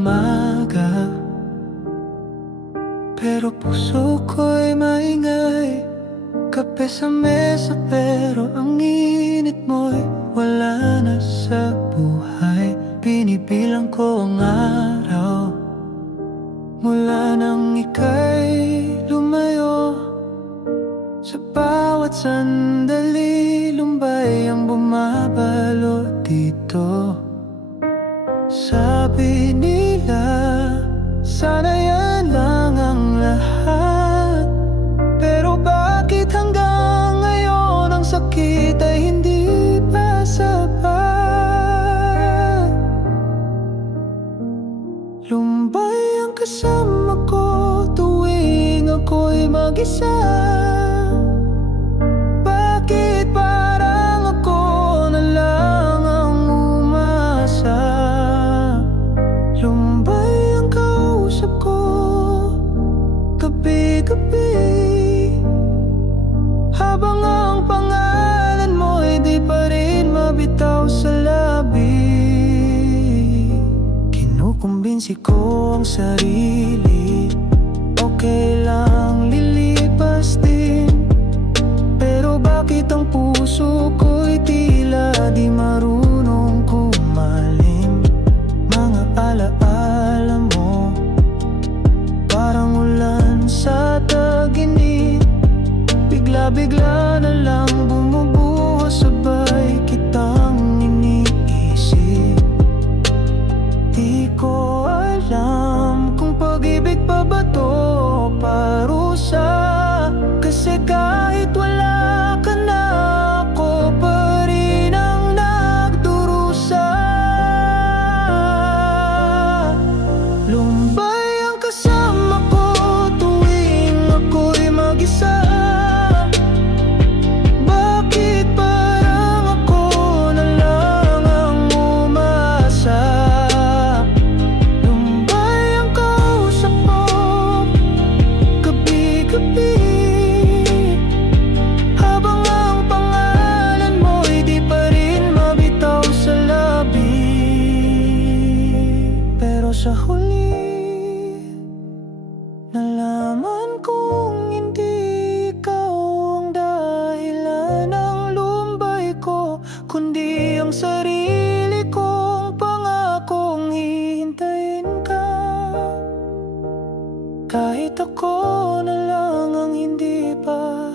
umaga, pero puso ko'y maingay. Kape sa mesa pero ang init mo'y wala na sa buhay. Binibilang ko ang araw mula nang ika'y lumayo. Sa bawat sandali, lumbay ang bumabalot dito. Sabi nila, sana yan lang ang lahat. Pero bakit hanggang ngayon ang sakit ay hindi pa sapat? Lumbay ang kasama ko tuwing ako'y mag-isa. Bakit parang ako na lang ang umasa? Lumbay ang kausap ko gabi-gabi, habang ang pangalan mo'y di pa rin mabitaw sa labi. Kinukumbinsi ko ang sarili, okay lang lilipas din. Pero bakit ang puso ko'y tila di marunong kumalim? Mga alaala mo, parang ulan sa tag-init, bigla-bigla na lang bumubuhos, sabay kitang iniisip. Di ko alam kung pag-ibig pa ba to o parusa, kasi kahit wala ka na, ako pa rin ang nagdurusa. Lumbay ang kasama ko tuwing ako'y mag-isa. Bakit parang ako na lang ang umasa? Lumbay ang kausap mo gabi-gabi, habang ang pangalan mo'y di pa rin mabitaw sa labi. Pero sa huli, nalaman kong hindi ikaw ang dahilan ng lumbay ko, kundi ang sarili kong pangakong hihintayin ka. Kahit ako na lang ang hindi pa